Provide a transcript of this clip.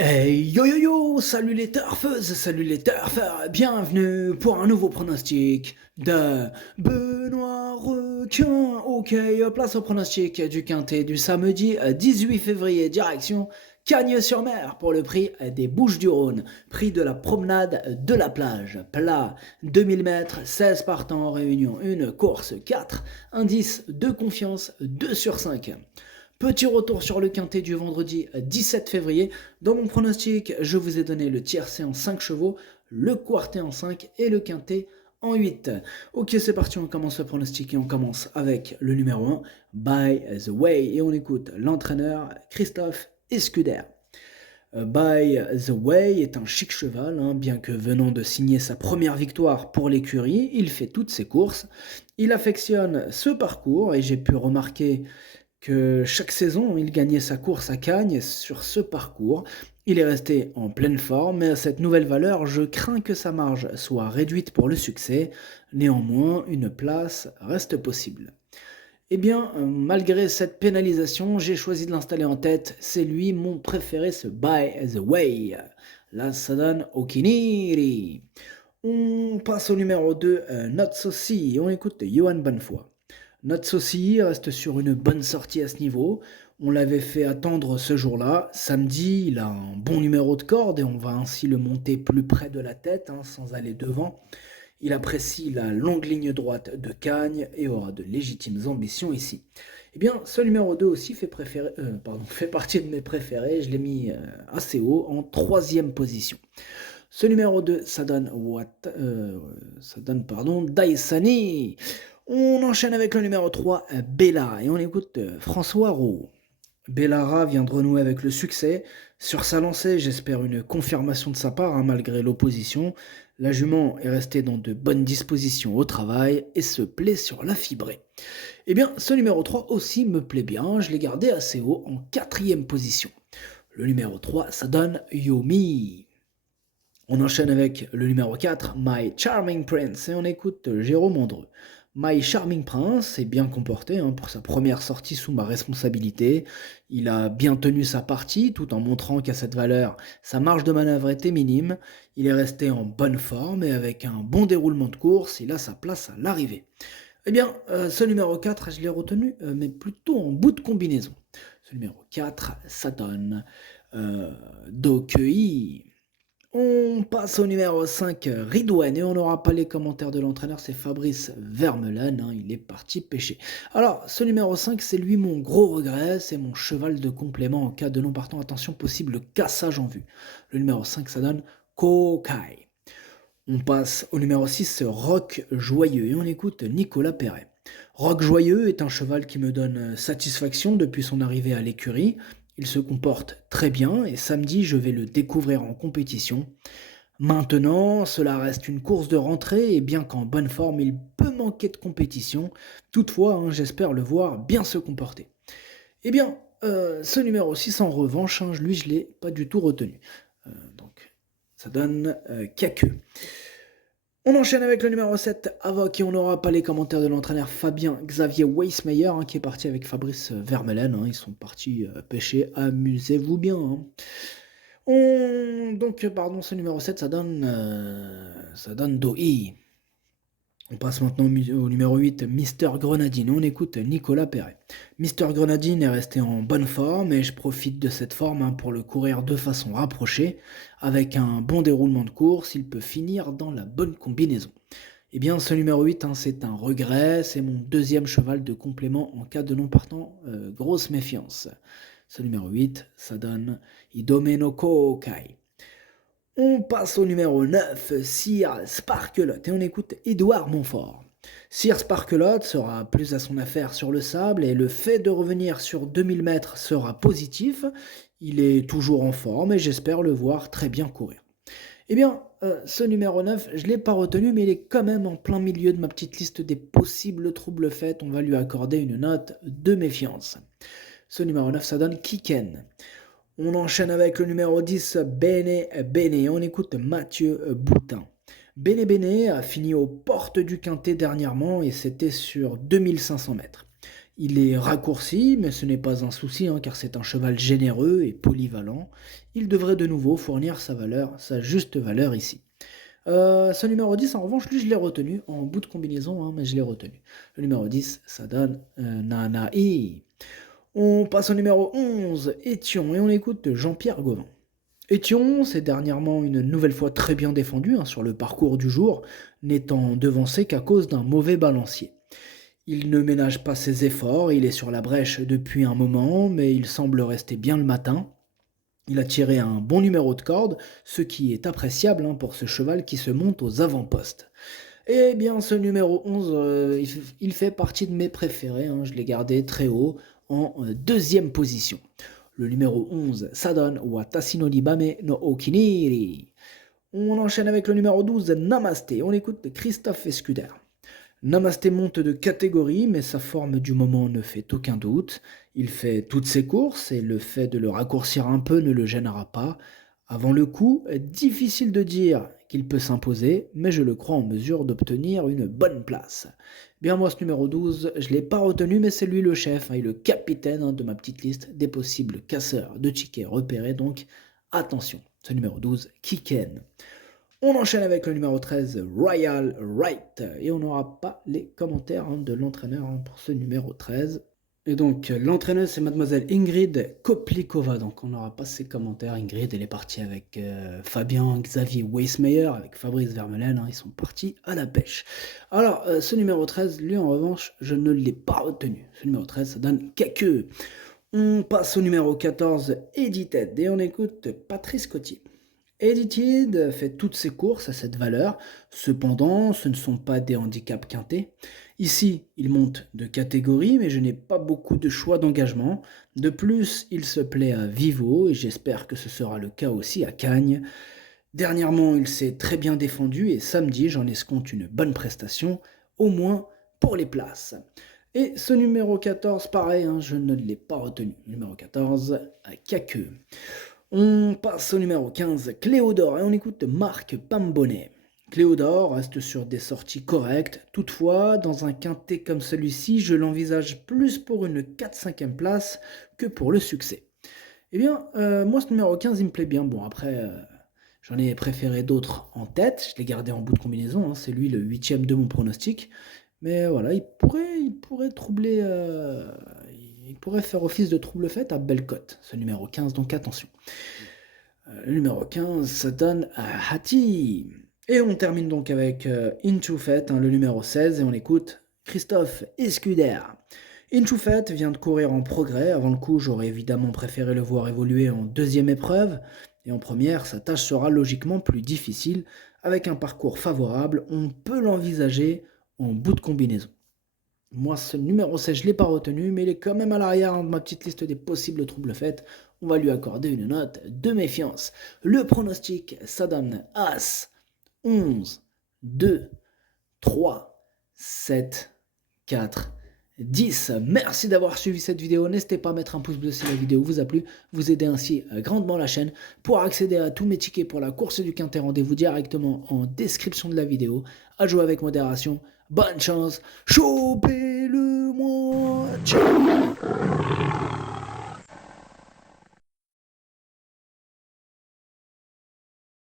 Hey yo yo yo, salut les turfeuses, salut les turfeurs, bienvenue pour un nouveau pronostic de Benoît Requin. Ok, place au pronostic du quintet du samedi 18 février, direction Cagnes-sur-Mer pour le prix des Bouches-du-Rhône, prix de la promenade de la plage, plat 2000 mètres, 16 partants en réunion, une course 4, indice de confiance 2 sur 5. Petit retour sur le quintet du vendredi 17 février. Dans mon pronostic, je vous ai donné le tiercé en 5 chevaux, le quartet en 5 et le quintet en 8. Ok, c'est parti, on commence le pronostic et on commence avec le numéro 1, By the Way. Et on écoute l'entraîneur Christophe Escuder. By the Way est un chic cheval, hein, bien que venant de signer sa première victoire pour l'écurie, il fait toutes ses courses. Il affectionne ce parcours et j'ai pu remarquer que chaque saison, il gagnait sa course à Cagnes sur ce parcours. Il est resté en pleine forme, mais à cette nouvelle valeur, je crains que sa marge soit réduite pour le succès. Néanmoins, une place reste possible. Eh bien, malgré cette pénalisation, j'ai choisi de l'installer en tête. C'est lui mon préféré, ce By the Way. Là, ça donne Okiniri. On passe au numéro 2, Not So See. On écoute Johan Bonnefoy. Notre Saucilly reste sur une bonne sortie à ce niveau. On l'avait fait attendre ce jour-là. Samedi, il a un bon numéro de corde et on va ainsi le monter plus près de la tête, hein, sans aller devant. Il apprécie la longue ligne droite de Cagnes et aura de légitimes ambitions ici. Eh bien, ce numéro 2 aussi fait partie de mes préférés. Je l'ai mis assez haut, en troisième position. Ce numéro 2, ça donne Daisani. On enchaîne avec le numéro 3, Bella, et on écoute François Roux. Bellara vient de renouer avec le succès. Sur sa lancée, j'espère une confirmation de sa part, hein, malgré l'opposition. La jument est restée dans de bonnes dispositions au travail et se plaît sur la fibrée. Eh bien, ce numéro 3 aussi me plaît bien, je l'ai gardé assez haut en quatrième position. Le numéro 3, ça donne Yomi. On enchaîne avec le numéro 4, My Charming Prince, et on écoute Jérôme Andreux. My Charming Prince est bien comporté, hein, pour sa première sortie sous ma responsabilité. Il a bien tenu sa partie tout en montrant qu'à cette valeur, sa marge de manœuvre était minime. Il est resté en bonne forme et avec un bon déroulement de course, il a sa place à l'arrivée. Eh bien, ce numéro 4, je l'ai retenu, mais plutôt en bout de combinaison. Ce numéro 4, ça donne Dokei. On passe au numéro 5, Ridouane, et on n'aura pas les commentaires de l'entraîneur, c'est Fabrice Vermeulen, hein, il est parti pêcher. Alors, ce numéro 5, c'est lui mon gros regret, c'est mon cheval de complément en cas de non partant, attention, possible cassage en vue. Le numéro 5, ça donne Kokai. On passe au numéro 6, Rock Joyeux, et on écoute Nicolas Perret. Rock Joyeux est un cheval qui me donne satisfaction depuis son arrivée à l'écurie. Il se comporte très bien et samedi, je vais le découvrir en compétition. Maintenant, cela reste une course de rentrée et bien qu'en bonne forme, il peut manquer de compétition. Toutefois, hein, j'espère le voir bien se comporter. Eh bien, ce numéro 6 en revanche, hein, lui, je ne l'ai pas du tout retenu. Donc, ça donne Kaku. On enchaîne avec le numéro 7, Avoc, et on n'aura pas les commentaires de l'entraîneur Fabien Xavier Weissmeyer, hein, qui est parti avec Fabrice Vermeulen. Hein, ils sont partis pêcher, amusez-vous bien. Hein. Ce numéro 7, ça donne Doi. On passe maintenant au numéro 8, Mister Grenadine. On écoute Nicolas Perret. Mister Grenadine est resté en bonne forme et je profite de cette forme, hein, pour le courir de façon rapprochée. Avec un bon déroulement de course, il peut finir dans la bonne combinaison. Eh bien, ce numéro 8, hein, c'est un regret. C'est mon deuxième cheval de complément en cas de non partant. Grosse méfiance. Ce numéro 8, ça donne Idomeno Kokai. On passe au numéro 9, Sir Sparkelot, et on écoute Édouard Montfort. Sir Sparkelot sera plus à son affaire sur le sable et le fait de revenir sur 2000 mètres sera positif. Il est toujours en forme et j'espère le voir très bien courir. Eh bien, ce numéro 9, je ne l'ai pas retenu, mais il est quand même en plein milieu de ma petite liste des possibles troubles faits. On va lui accorder une note de méfiance. Ce numéro 9, ça donne Kiken. On enchaîne avec le numéro 10, Bene Bene. On écoute Mathieu Boutin. Bene Bene a fini aux portes du Quintet dernièrement et c'était sur 2500 mètres. Il est raccourci, mais ce n'est pas un souci, hein, car c'est un cheval généreux et polyvalent. Il devrait de nouveau fournir sa juste valeur ici. Ce numéro 10, en revanche, lui, je l'ai retenu en bout de combinaison, hein, mais je l'ai retenu. Le numéro 10, ça donne Nanaï. On passe au numéro 11, Étion, et on écoute Jean-Pierre Gauvin. Étion s'est dernièrement une nouvelle fois très bien défendu, hein, sur le parcours du jour, n'étant devancé qu'à cause d'un mauvais balancier. Il ne ménage pas ses efforts, il est sur la brèche depuis un moment, mais il semble rester bien le matin. Il a tiré un bon numéro de corde, ce qui est appréciable, hein, pour ce cheval qui se monte aux avant-postes. Eh bien, ce numéro 11, il fait partie de mes préférés, hein, je l'ai gardé très haut, en deuxième position. Le numéro 11, ça donne Watashi no Nibame no Okiniri. On enchaîne avec le numéro 12, Namasté. On écoute Christophe Escuder. Namasté monte de catégorie, mais sa forme du moment ne fait aucun doute. Il fait toutes ses courses et le fait de le raccourcir un peu ne le gênera pas. Avant le coup, difficile de dire qu'il peut s'imposer, mais je le crois en mesure d'obtenir une bonne place. Bien moi, ce numéro 12, je ne l'ai pas retenu, mais c'est lui le chef, hein, et le capitaine, hein, de ma petite liste des possibles casseurs de tickets repérés, donc attention, ce numéro 12, Kiken. On enchaîne avec le numéro 13, Royal Right, et on n'aura pas les commentaires, hein, de l'entraîneur, hein, pour ce numéro 13. Et donc l'entraîneuse, c'est mademoiselle Ingrid Koplikova, donc on n'aura pas ses commentaires. Ingrid, elle est partie avec Fabien Xavier Weissmeyer, avec Fabrice Vermeulen, hein, ils sont partis à la pêche. Alors ce numéro 13, lui en revanche, je ne l'ai pas retenu. Ce numéro 13, ça donne Kake. On passe au numéro 14, Edited, et on écoute Patrice Cotier. Edited fait toutes ses courses à cette valeur, cependant ce ne sont pas des handicaps quintés. Ici, il monte de catégorie, mais je n'ai pas beaucoup de choix d'engagement. De plus, il se plaît à Vivo, et j'espère que ce sera le cas aussi à Cagnes. Dernièrement, il s'est très bien défendu, et samedi, j'en escompte une bonne prestation, au moins pour les places. Et ce numéro 14, pareil, hein, je ne l'ai pas retenu. Numéro 14, Kake. On passe au numéro 15, Cléodore, et on écoute Marc Pambonnet. Cléodore reste sur des sorties correctes, toutefois, dans un quintet comme celui-ci, je l'envisage plus pour une 4-5e place que pour le succès. Eh bien, moi ce numéro 15, il me plaît bien. Bon, après, j'en ai préféré d'autres en tête, je l'ai gardé en bout de combinaison, hein, c'est lui le 8e de mon pronostic. Mais voilà, il pourrait troubler, il pourrait faire office de trouble-fête à belle cote, ce numéro 15, donc attention. Le numéro 15, ça donne à Hati. Et on termine donc avec Into Fête, hein, le numéro 16, et on écoute Christophe Escuder. Into Fête vient de courir en progrès. Avant le coup, j'aurais évidemment préféré le voir évoluer en deuxième épreuve. Et en première, sa tâche sera logiquement plus difficile. Avec un parcours favorable, on peut l'envisager en bout de combinaison. Moi, ce numéro 16, je ne l'ai pas retenu, mais il est quand même à l'arrière, hein, de ma petite liste des possibles troubles faits. On va lui accorder une note de méfiance. Le pronostic, ça donne As, 11, 2, 3, 7, 4, 10. Merci d'avoir suivi cette vidéo. N'hésitez pas à mettre un pouce bleu si la vidéo vous a plu. Vous aidez ainsi grandement la chaîne. Pour accéder à tous mes tickets pour la course du Quintet, rendez-vous directement en description de la vidéo. À jouer avec modération. Bonne chance. Chopez-le-moi. Ciao.